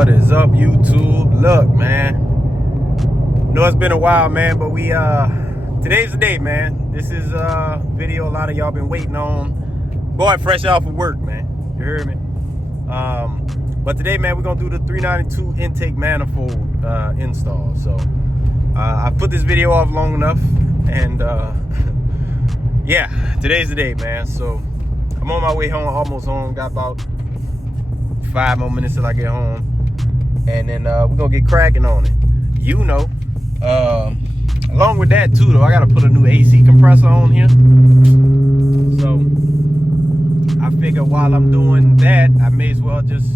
What is up, YouTube? Look, man, know it's been a while, man, but we today's the day, man. This is a video a lot of y'all been waiting on. Boy, fresh off of work, man. You heard me? But today, man, we're gonna do the 392 intake manifold install. So I put this video off long enough, and yeah, today's the day, man. So I'm on my way home, almost home. Got about 5 more minutes till I get home, and then we're gonna get cracking on it. You know, along with that too, though, I gotta put a new AC compressor on here. So I figure while I'm doing that, I may as well just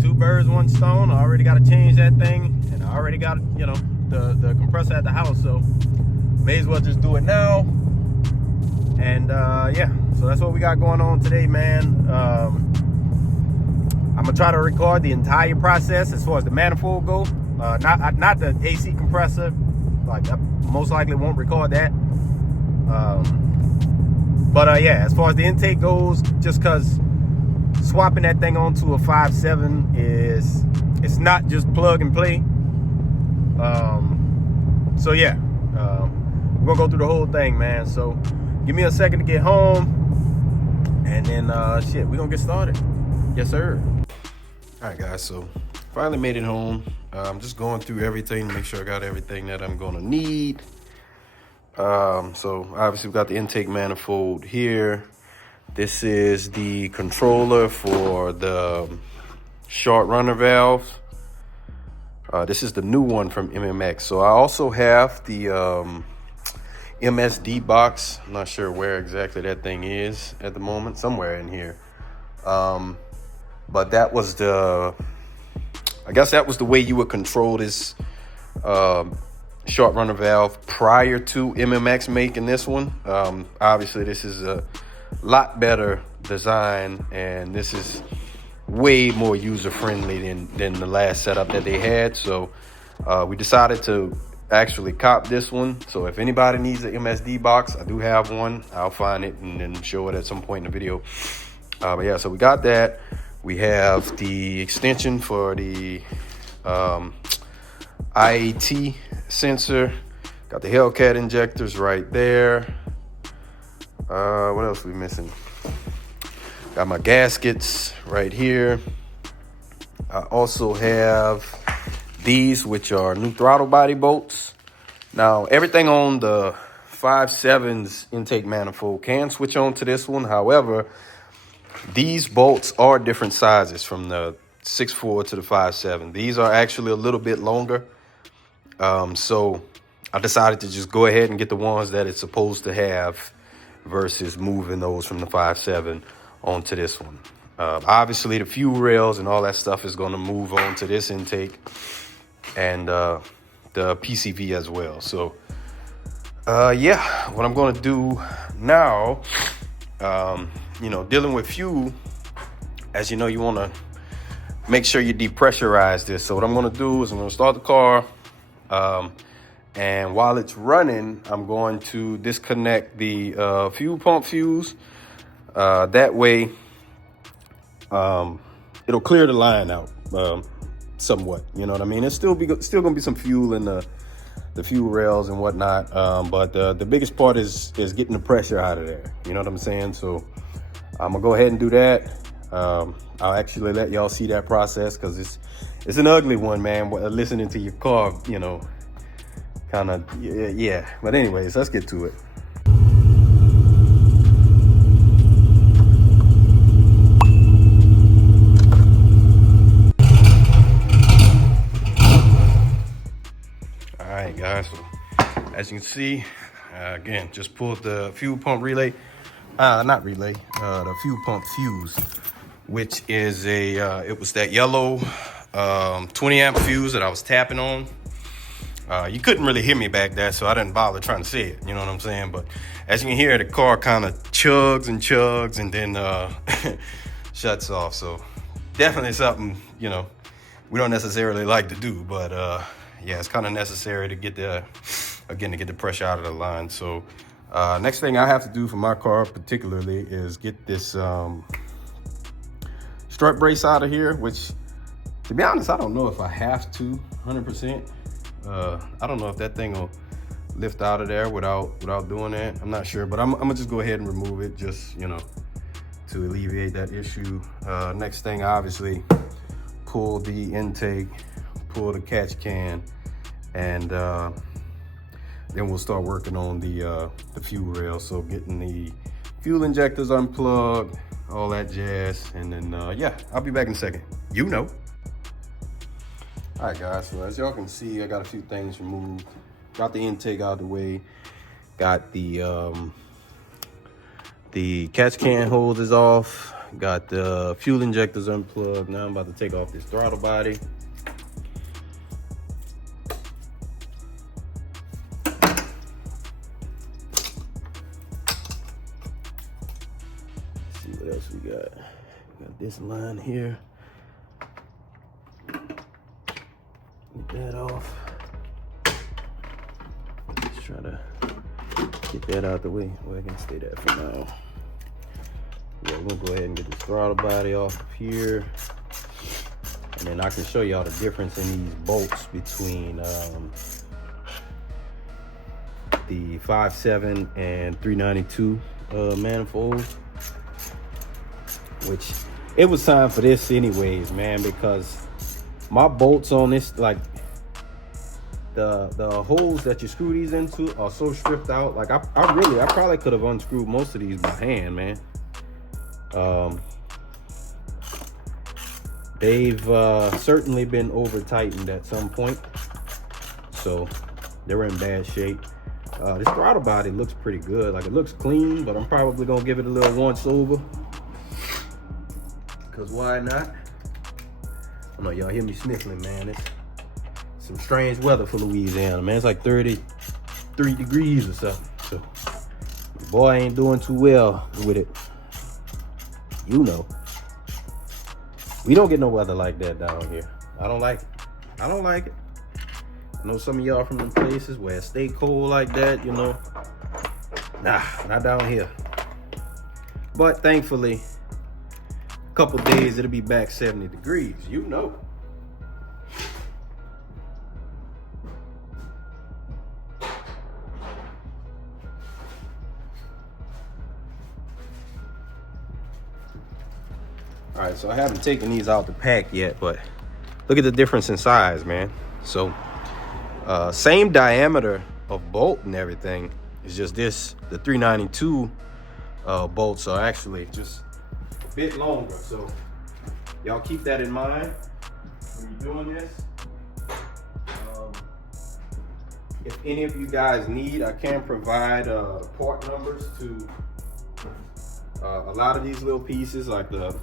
two birds, one stone. I already gotta change that thing, and I already got, you know, the compressor at the house, so may as well just do it now. And yeah, so that's what we got going on today, man. I'm gonna try to record the entire process as far as the manifold go. Not the AC compressor. Like, I most likely won't record that. But yeah, as far as the intake goes, just cause swapping that thing onto a 5.7 it's not just plug and play. So yeah, we're gonna go through the whole thing, man. So give me a second to get home, and then shit, we're gonna get started. Yes, sir. All right, guys, so finally made it home. I'm just going through everything to make sure I got everything that I'm gonna need. So obviously we got the intake manifold here. This is the controller for the short runner valve. This is the new one from MMX. So I also have the MSD box. I'm not sure where exactly that thing is at the moment, somewhere in here. But that was I guess that was the way you would control this short runner valve prior to MMX making this one. Obviously this is a lot better design, and this is way more user-friendly than the last setup that they had. So we decided to actually cop this one. So if anybody needs an MSD box, I do have one. I'll find it and then show it at some point in the video. But yeah, so we got that. We have the extension for the IAT sensor. Got the Hellcat injectors right there. What else are we missing? Got my gaskets right here. I also have these, which are new throttle body bolts. Now, everything on the 5.7's intake manifold can switch on to this one. However, these bolts are different sizes from the 6.4 to the 5.7. These are actually a little bit longer. So I decided to just go ahead and get the ones that it's supposed to have versus moving those from the 5.7 onto this one. Obviously, the fuel rails and all that stuff is going to move on to this intake, and the PCV as well. So yeah, what I'm going to do now, you know, dealing with fuel, as you know, you want to make sure you depressurize this. So what I'm going to do is I'm going to start the car, and while it's running, I'm going to disconnect the fuel pump fuse. That way, it'll clear the line out somewhat. You know what I mean? It's still going to be some fuel in the fuel rails and whatnot. But the biggest part is getting the pressure out of there. You know what I'm saying? So I'm gonna go ahead and do that. I'll actually let y'all see that process, because it's an ugly one, man. Listening to your car, you know, kind of, yeah. But anyways, let's get to it. All right, guys. So as you can see, again, just pulled the fuel pump relay. Not relay, the fuel pump fuse, which is it was that yellow 20 amp fuse that I was tapping on. You couldn't really hear me back there, so I didn't bother trying to say it, you know what I'm saying? But as you can hear, the car kind of chugs and then shuts off. So definitely something, you know, we don't necessarily like to do, but yeah, it's kind of necessary to get the pressure out of the line. So next thing I have to do for my car particularly is get this strut brace out of here, which To be honest, I don't know if I have to 100%. I don't know if that thing will lift out of there without doing that. I'm not sure, but I'm gonna just go ahead and remove it, just, you know, to alleviate that issue. Next thing, obviously, pull the intake, pull the catch can, and then we'll start working on the fuel rail. So getting the fuel injectors unplugged, all that jazz, and then yeah, I'll be back in a second. You know. All right, guys, so as y'all can see, I got a few things removed. Got the intake out of the way. Got the catch can hoses off. Got the fuel injectors unplugged. Now I'm about to take off this throttle body. Let's see what else we got. Got this line here. Get that off. Let's try to get that out the way. Well, I can stay there for now. Yeah, we're gonna go ahead and get this throttle body off of here. And then I can show y'all the difference in these bolts between the 5.7 and 392 manifolds. Which, it was time for this anyways, man, because my bolts on this, like, the holes that you screw these into are so stripped out. Like, I probably could have unscrewed most of these by hand, man. They've certainly been over tightened at some point, so they were in bad shape. This throttle body looks pretty good. Like, it looks clean, but I'm probably gonna give it a little once over, because why not? I know y'all hear me sniffling, man. It's some strange weather for Louisiana, man. It's like 33 degrees or something. So the boy ain't doing too well with it. You know. We don't get no weather like that down here. I don't like it. I don't like it. I know some of y'all from them places where it stay cold like that, you know. Nah, not down here. But thankfully, a couple days it'll be back 70 degrees, you know. All right, so I haven't taken these out the pack yet, but look at the difference in size, man. So same diameter of bolt and everything. It's just this, the 392 bolts are actually just a bit longer. So y'all keep that in mind when you're doing this. If any of you guys need, I can provide part numbers to a lot of these little pieces, like the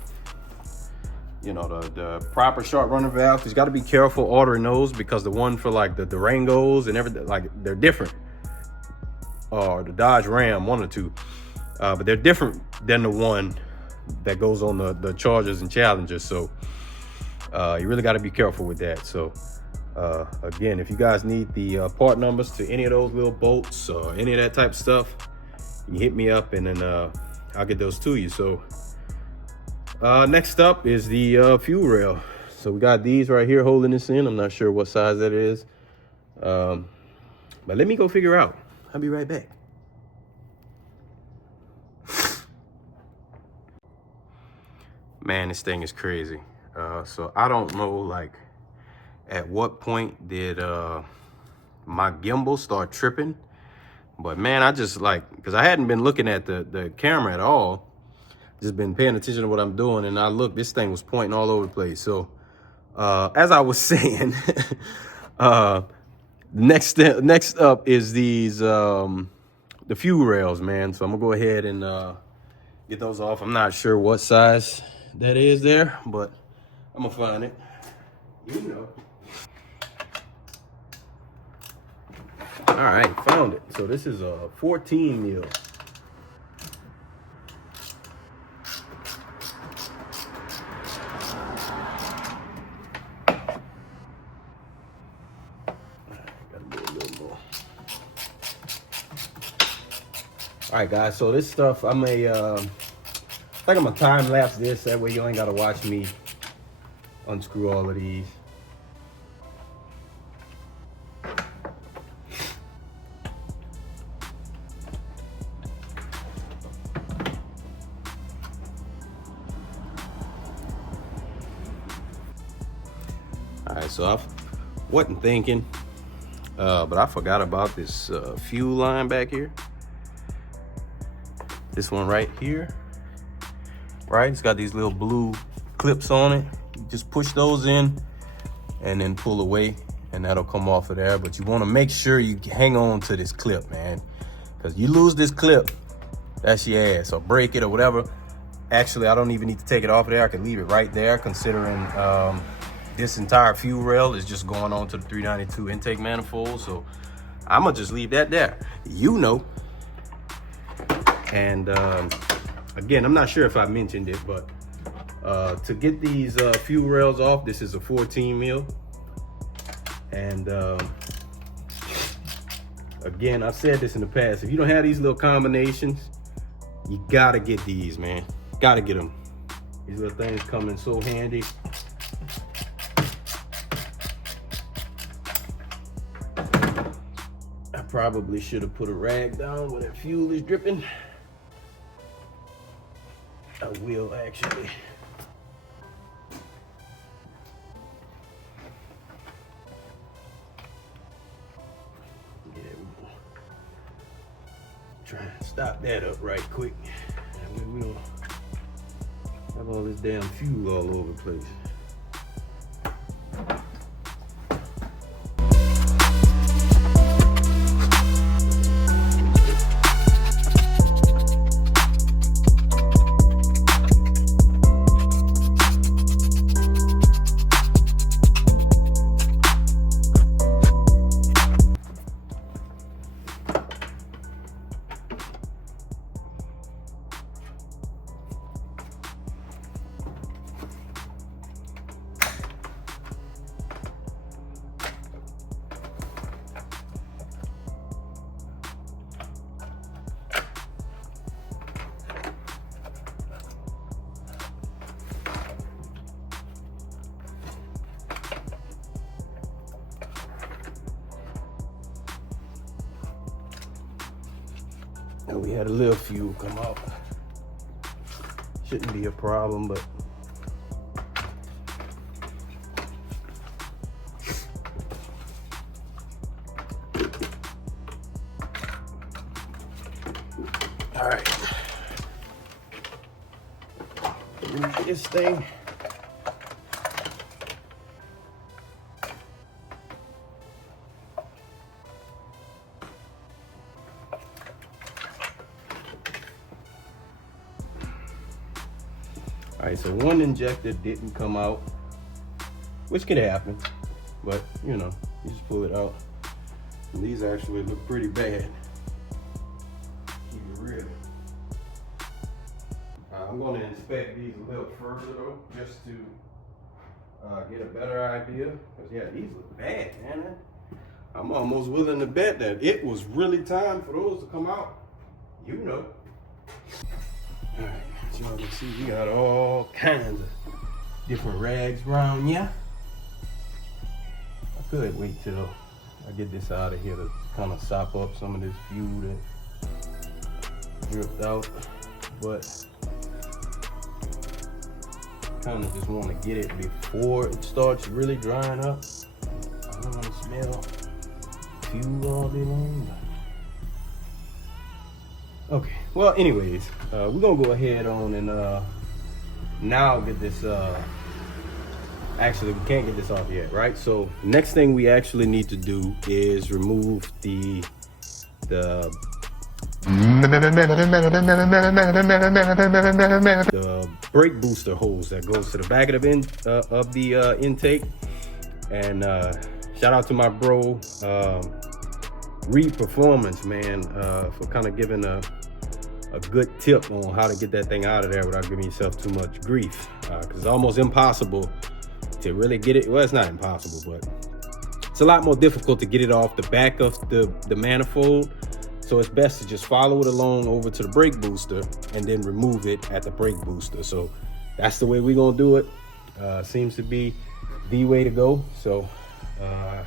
proper short runner valve. You got to be careful ordering those, because the one for like the Durangos and everything, like, they're different. Or the Dodge Ram, one or two, but they're different than the one that goes on the Chargers and Challengers. So you really got to be careful with that. So again, if you guys need the part numbers to any of those little bolts or any of that type of stuff, you hit me up, and then I'll get those to you. So next up is the fuel rail. So we got these right here holding this in. I'm not sure what size that is, but let me go figure out. I'll be right back. Man, this thing is crazy. So I don't know, like, at what point did my gimbal start tripping, but man, I just, like, because I hadn't been looking at the camera at all, just been paying attention to what I'm doing, and I looked, this thing was pointing all over the place. So as I was saying, next up is these the fuel rails, man. So I'm gonna go ahead and get those off. I'm not sure what size that is there, but I'm gonna find it. You know. All right, found it. So this is a 14 mil. All right, guys, so this stuff, I think I'm gonna time lapse this, that way you ain't gotta watch me unscrew all of these. All right, so I wasn't thinking, but I forgot about this fuel line back here. This one right here, right? It's got these little blue clips on it. You just push those in and then pull away and that'll come off of there. But you wanna make sure you hang on to this clip, man. Because you lose this clip, that's your ass, or break it or whatever. Actually, I don't even need to take it off of there. I can leave it right there, considering this entire fuel rail is just going on to the 392 intake manifold. So I'm gonna just leave that there, you know. And again, I'm not sure if I mentioned it, but to get these fuel rails off, this is a 14 mil. And again, I've said this in the past, if you don't have these little combinations, you gotta get these, man. Gotta get them. These little things come in so handy. I probably should have put a rag down where that fuel is dripping. I will actually. Yeah, we'll try and stop that up right quick. That way we don't have all this damn fuel all over the place. And we had a little fuel come out. Shouldn't be a problem, but all right. Move this thing. All right, so one injector didn't come out, which can happen, but you know, you just pull it out. And these actually look pretty bad. Keep it real. I'm going to inspect these a little further though, just to get a better idea. Because yeah, these look bad, man. I'm almost willing to bet that it was really time for those to come out. You know. All right. As y'all can see, we got all kinds of different rags around here. I could wait till I get this out of here to kind of sop up some of this fuel that dripped out, but kind of just want to get it before it starts really drying up. I don't want to smell fuel all day long. Okay, well anyways, we're gonna go ahead on and now get this, actually we can't get this off yet, right? So next thing we actually need to do is remove the brake booster hose that goes to the back of the intake. And shout out to my bro Reed Performance, man, for kind of giving a good tip on how to get that thing out of there without giving yourself too much grief, because it's almost impossible to really get it. Well, it's not impossible, but it's a lot more difficult to get it off the back of the manifold. So it's best to just follow it along over to the brake booster and then remove it at the brake booster. So that's the way we're gonna do it. Seems to be the way to go. So let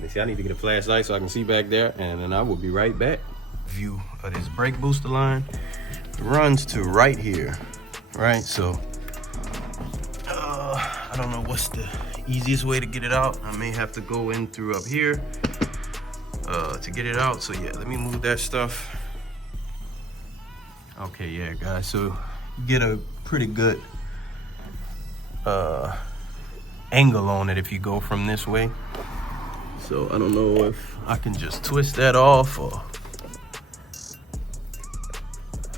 me see, I need to get a flashlight so I can see back there, and then I will be right back. View of this brake booster line runs to right here, right? So I don't know what's the easiest way to get it out. I may have to go in through up here to get it out. So yeah, let me move that stuff. Okay, yeah, guys, so you get a pretty good angle on it if you go from this way. So I don't know if I can just twist that off or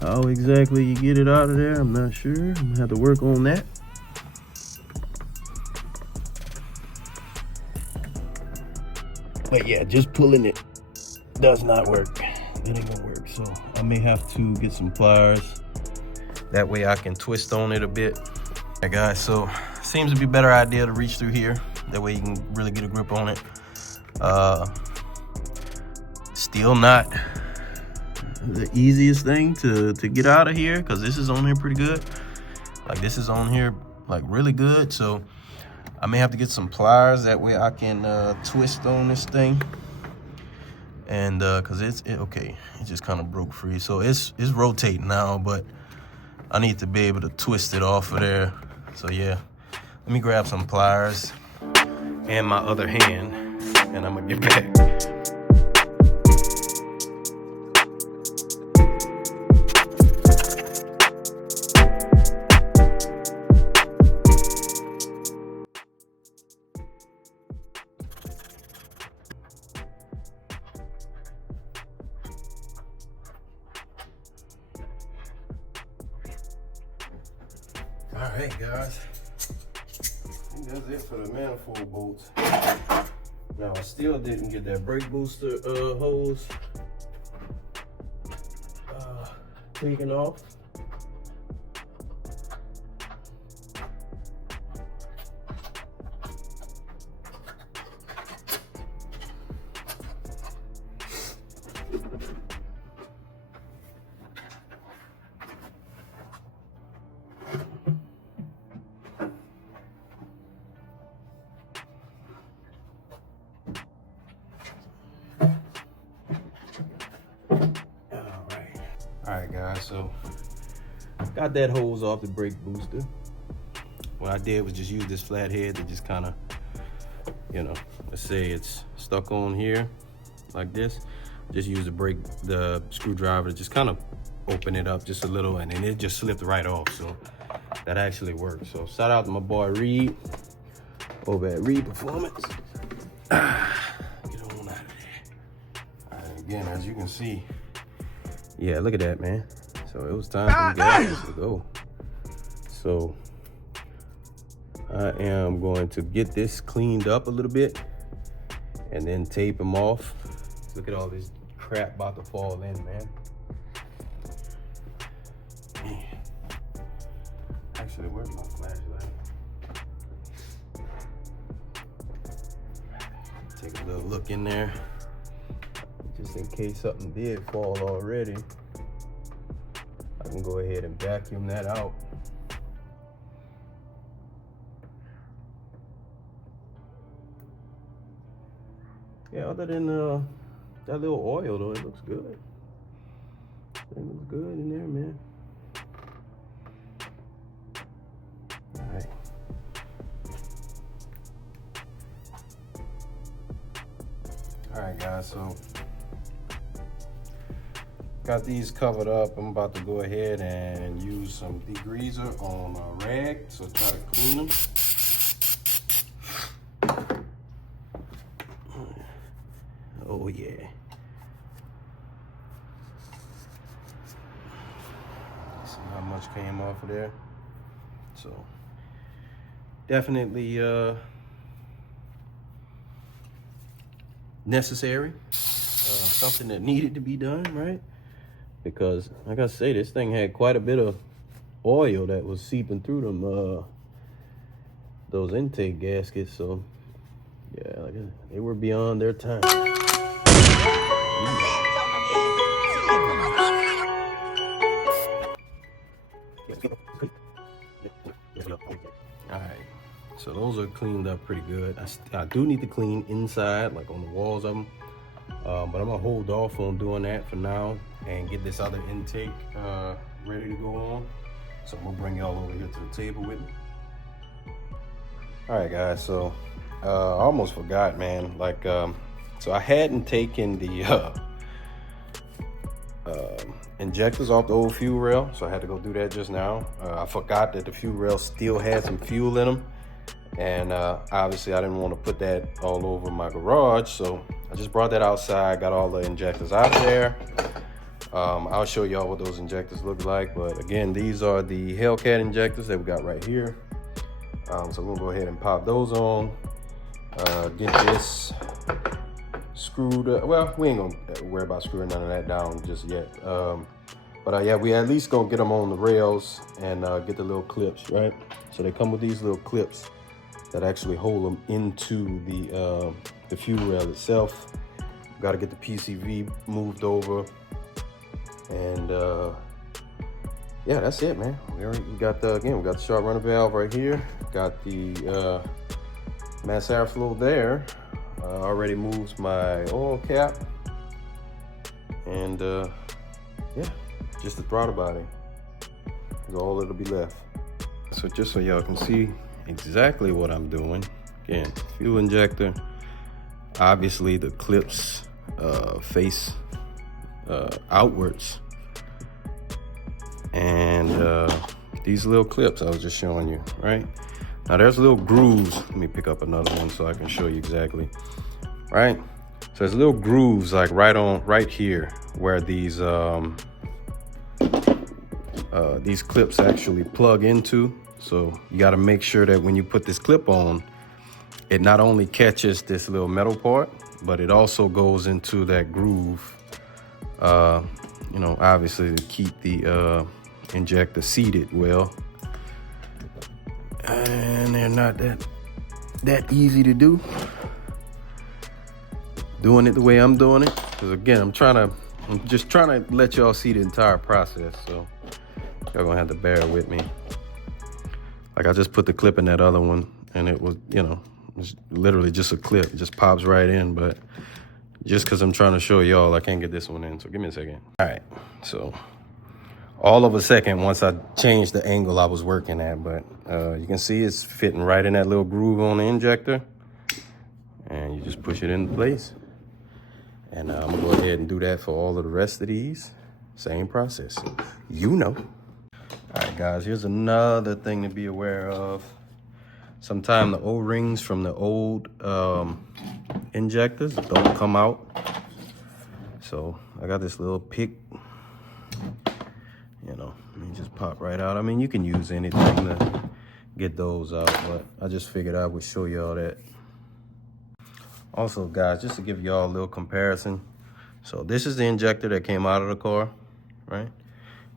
how exactly you get it out of there. I'm not sure. I'm gonna have to work on that. But yeah, just pulling it does not work. It ain't gonna work. So I may have to get some pliers. That way I can twist on it a bit. Alright guys, so seems to be a better idea to reach through here. That way you can really get a grip on it. Still not the easiest thing to get out of here, because this is on here pretty good. Like this is on here like really good. So I may have to get some pliers. That way I can twist on this thing. And because okay, it just kind of broke free. So it's rotating now, but I need to be able to twist it off of there. So yeah, let me grab some pliers and my other hand, and I'm gonna get back. All right, guys, I think that's it for the manifold bolts. Now, I still didn't get that brake booster hose taken off. All right, guys, so got that hose off the brake booster. What I did was just use this flat head to just kind of, you know, let's say it's stuck on here like this. Just use the screwdriver to just kind of open it up just a little, and then it just slipped right off. So that actually worked. So shout out to my boy Reed over at Reed Performance. Get on out of there. All right, again, as you can see, yeah, look at that, man. So it was time for me to get out to go. So I am going to get this cleaned up a little bit and then tape them off. Look at all this crap about to fall in, man. Actually, where's my flashlight? Take a little look in there, just in case something did fall already. I can go ahead and vacuum that out. Yeah, other than that little oil though, it looks good. It looks good in there, man. All right. All right, guys, so got these covered up. I'm about to go ahead and use some degreaser on a rag, so try to clean them. Oh yeah. See how much came off of there. So definitely necessary, something that needed to be done, right? Because like I say, this thing had quite a bit of oil that was seeping through them those intake gaskets. So yeah, like they were beyond their time. All right, so those are cleaned up pretty good. I do need to clean inside, like on the walls of them, but I'm gonna hold off on doing that for now and get this other intake ready to go on. So I'm gonna bring y'all over here to the table with me. All right, guys, so I almost forgot, man. Like, so I hadn't taken the injectors off the old fuel rail, so I had to go do that just now. I forgot that the fuel rail still had some fuel in them, and obviously I didn't want to put that all over my garage, so I just brought that outside, got all the injectors out there. I'll show y'all what those injectors look like, but again, these are the Hellcat injectors that we got right here. So we'll go ahead and pop those on, get this screwed up. Well, we ain't gonna worry about screwing none of that down just yet. But yeah, we at least gonna get them on the rails and get the little clips, right? So they come with these little clips that actually hold them into the fuel rail itself. Got to get the PCV moved over, and yeah, that's it, man. We got the sharp runner valve right here. Got the mass airflow there. Already moves my oil cap, and yeah, just the throttle body is all that'll be left. So just so y'all can see exactly what I'm doing, again, fuel injector, obviously the clips face outwards, and these little clips I was just showing you, right? Now there's little grooves. Let me pick up another one so I can show you exactly, right? So there's little grooves like right here where these clips actually plug into. So you got to make sure that when you put this clip on, it not only catches this little metal part, but it also goes into that groove, you know, obviously to keep the injector seated well. And they're not that easy to do. Doing it the way I'm doing it, because again, I'm just trying to let y'all see the entire process. So y'all gonna have to bear with me. Like I just put the clip in that other one, and it was, you know, it's literally just a clip. It just pops right in, but just because I'm trying to show y'all, I can't get this one in. So give me a second. All right, so all of a second once I changed the angle I was working at, but you can see it's fitting right in that little groove on the injector, and you just push it into place. And I'm gonna go ahead and do that for all of the rest of these. Same process, you know. All right, guys, here's another thing to be aware of. Sometimes the O-rings from the old injectors don't come out. So I got this little pick, you know, and just pop right out. I mean, you can use anything to get those out, but I just figured I would show y'all that. Also, guys, just to give y'all a little comparison. So this is the injector that came out of the car, right?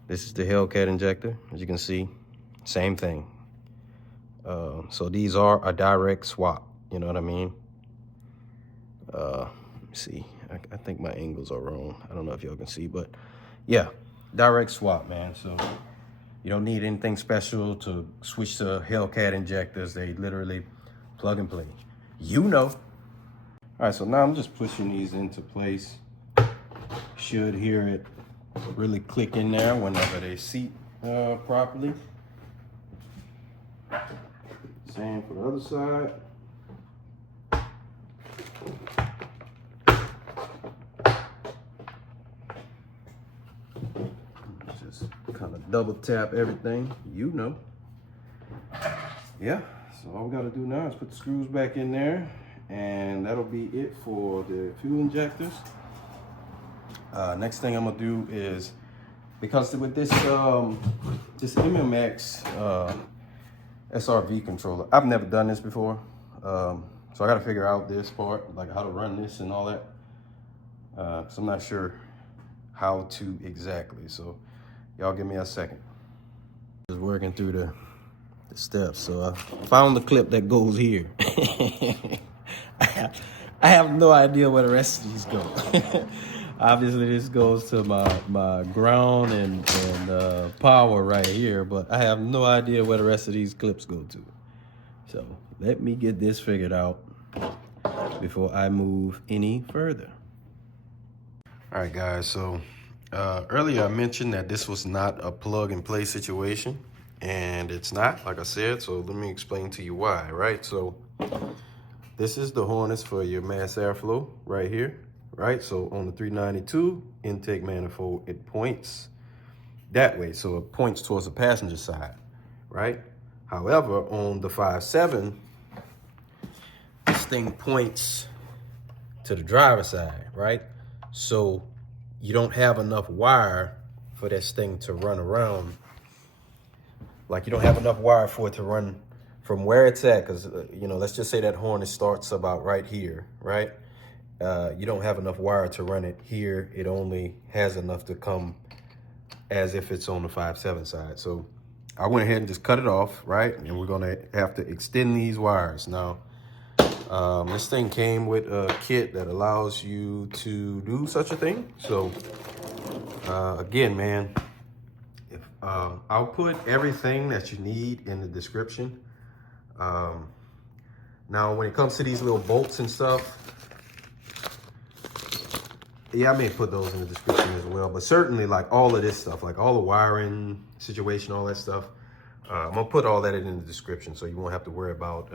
This is the Hellcat injector. As you can see, same thing. So these are a direct swap, you know what I mean? Let me see, I think my angles are wrong. I don't know if y'all can see, but yeah, direct swap, man. So you don't need anything special to switch to Hellcat injectors. They literally plug and play, you know. All right, so now I'm just pushing these into place. Should hear it really click in there whenever they seat properly. Same for the other side. Just kind of double tap everything, you know. Yeah, so all we gotta do now is put the screws back in there, and that'll be it for the fuel injectors. Next thing I'm gonna do is, because with this this MMX SRV controller, I've never done this before, so I got to figure out this part, like how to run this and all that. So I'm not sure how to exactly. So y'all give me a second. Just working through the steps. So I found the clip that goes here. I have no idea where the rest of these go. Obviously, this goes to my ground and power right here, but I have no idea where the rest of these clips go to. So let me get this figured out before I move any further. All right, guys, so earlier I mentioned that this was not a plug and play situation, and it's not, like I said, so let me explain to you why, right? So this is the harness for your mass airflow right here, right? So on the 392 intake manifold, it points that way, so it points towards the passenger side, right? However, on the 5.7, this thing points to the driver's side, right? So you don't have enough wire for this thing to run around. Like, you don't have enough wire for it to run from where it's at, because, you know, let's just say that harness starts about right here, right? You don't have enough wire to run it here. It only has enough to come as if it's on the 5.7 side. So I went ahead and just cut it off, right? And we're gonna have to extend these wires. Now, this thing came with a kit that allows you to do such a thing. So again, man, if I'll put everything that you need in the description. Now, when it comes to these little bolts and stuff, yeah, I may put those in the description as well, but certainly like all of this stuff, like all the wiring situation, all that stuff, I'm gonna put all that in the description so you won't have to worry about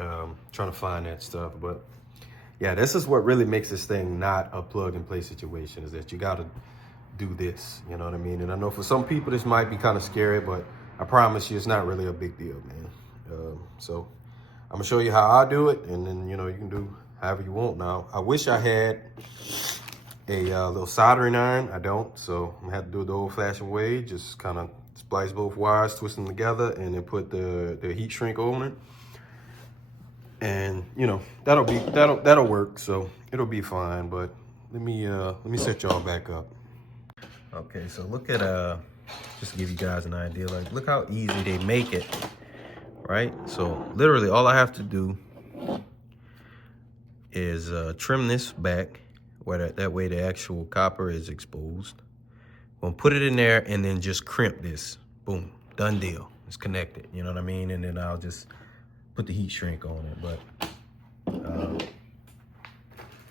trying to find that stuff. But yeah, this is what really makes this thing not a plug and play situation, is that you gotta do this, you know what I mean? And I know for some people this might be kind of scary, but I promise you it's not really a big deal, man. So I'm gonna show you how I do it, and then, you know, you can do however you want. Now, I wish I had a little soldering iron. I don't, so I'm gonna have to do it the old-fashioned way. Just kind of splice both wires, twist them together, and then put the heat shrink on it. And you know, that'll work. So it'll be fine. But let me set y'all back up. Okay, so look at just to give you guys an idea. Like, look how easy they make it, right? So literally, all I have to do is trim this back, where that way the actual copper is exposed. We'll put it in there and then just crimp this. Boom, done deal. It's connected, you know what I mean? And then I'll just put the heat shrink on it. But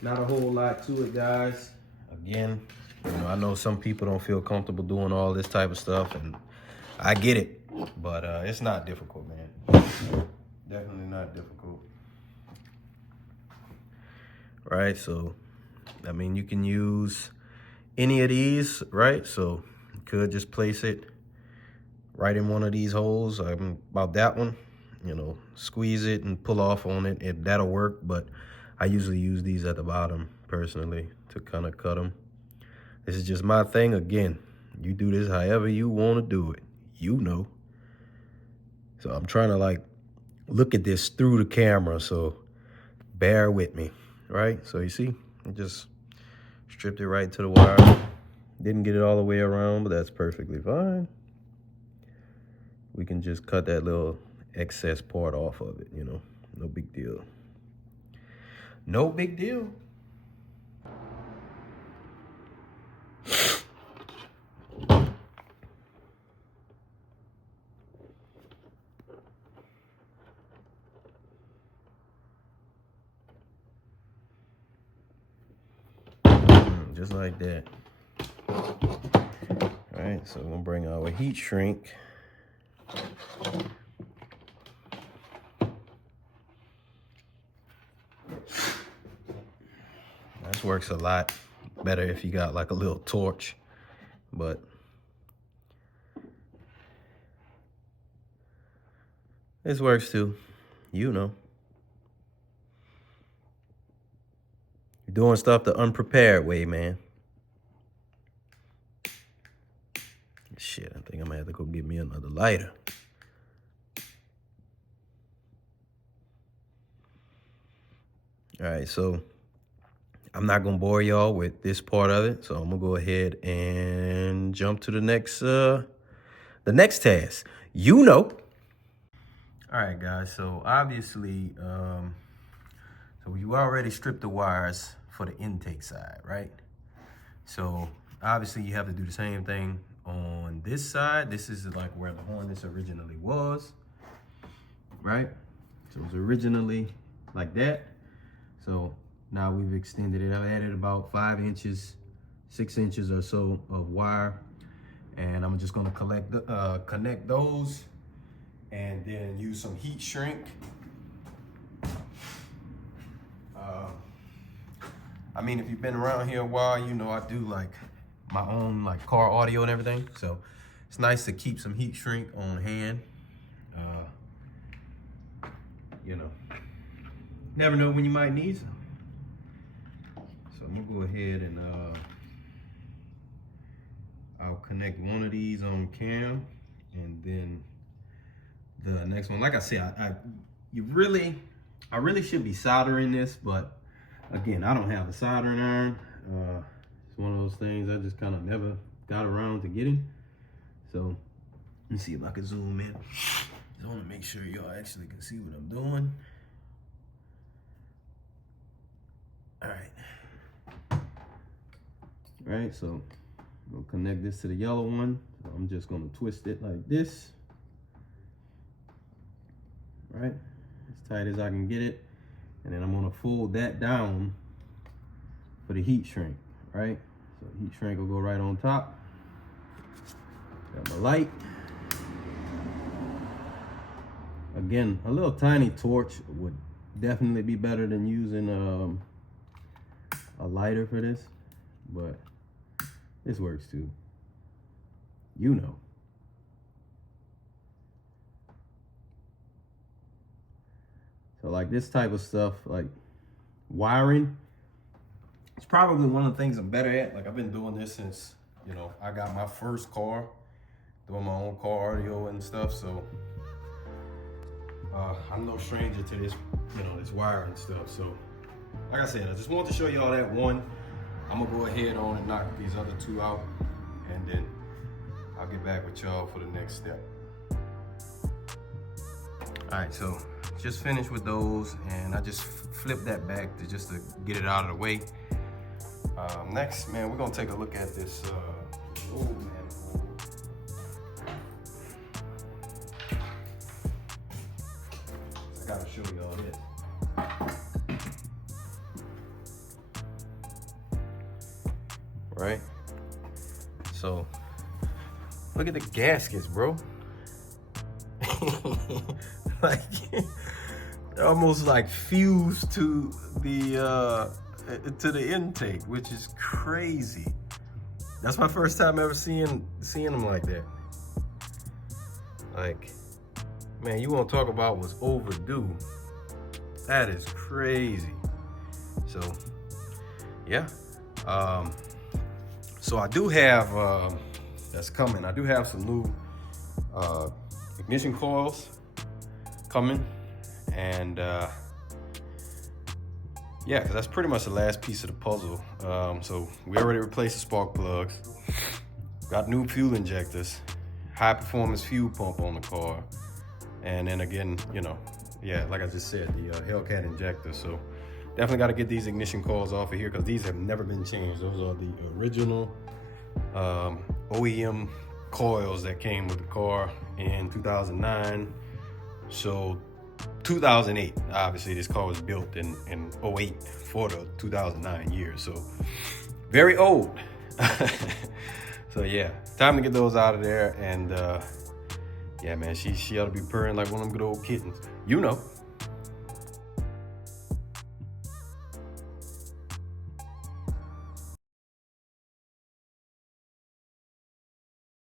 not a whole lot to it, guys. Again, you know, I know some people don't feel comfortable doing all this type of stuff, and I get it, but it's not difficult, man. Definitely not difficult. Right, so I mean, you can use any of these, right? So you could just place it right in one of these holes, about that one, you know, squeeze it and pull off on it. That'll work, but I usually use these at the bottom personally to kind of cut them. This is just my thing. Again, you do this however you want to do it, you know. So I'm trying to like look at this through the camera, so bear with me, right? So you see, I just stripped it right to the wire. Didn't get it all the way around, but that's perfectly fine. We can just cut that little excess part off of it, you know, no big deal. No big deal. Just like that. All right, so we're gonna bring our heat shrink. This works a lot better if you got like a little torch, but this works too, you know. You're doing stuff the unprepared way, man. Shit, I think I'm gonna have to go get me another lighter. All right, so I'm not gonna bore y'all with this part of it, so I'm gonna go ahead and jump to the next task. You know. All right, guys. So obviously, so you already stripped the wires for the intake side, right? So obviously, you have to do the same thing on this side. This is like where the harness originally was, right? So it was originally like that. So now we've extended it. I've added about 5 inches, 6 inches or so of wire. And I'm just gonna connect those and then use some heat shrink. I mean, if you've been around here a while, you know I do like my own like car audio and everything. So it's nice to keep some heat shrink on hand. You know, never know when you might need some. So I'm gonna go ahead and I'll connect one of these on cam, and then the next one. Like I said, I really should be soldering this, but again, I don't have a soldering iron. It's one of those things I just kind of never got around to getting. So let me see if I can zoom in. I want to make sure y'all actually can see what I'm doing. All right, so I'm gonna connect this to the yellow one. So I'm just gonna twist it like this. All right, as tight as I can get it. And then I'm gonna fold that down for the heat shrink, right? So heat shrink will go right on top. Got my light. Again, a little tiny torch would definitely be better than using a lighter for this, but this works too. You know. So like this type of stuff, like wiring, it's probably one of the things I'm better at. Like I've been doing this since, you know, I got my first car, doing my own car audio and stuff. So I'm no stranger to this, you know, this wiring stuff. So like I said, I just wanted to show y'all that one. I'm gonna go ahead on and knock these other two out, and then I'll get back with y'all for the next step. All right, so just finished with those, and I just flipped that back to get it out of the way. Next, man, we're gonna take a look at this old manifold. I gotta show y'all this. Right? So, look at the gaskets, bro. Like, they're almost like fused to the intake, which is crazy. That's my first time ever seeing them like that. Like, man, you want to talk about what's overdue? That is crazy. So, yeah. So I do have that's coming. I do have some new ignition coils coming, and yeah, because that's pretty much the last piece of the puzzle. So we already replaced the spark plugs, got new fuel injectors, high performance fuel pump on the car, and then again, you know, yeah, like I just said, the Hellcat injector. So definitely got to get these ignition coils off of here, because these have never been changed. Those are the original OEM coils that came with the car in 2009. So 2008, obviously this car was built in 08 for the 2009 year, so very old. So yeah, time to get those out of there, and yeah, man, she ought to be purring like one of them good old kittens, you know.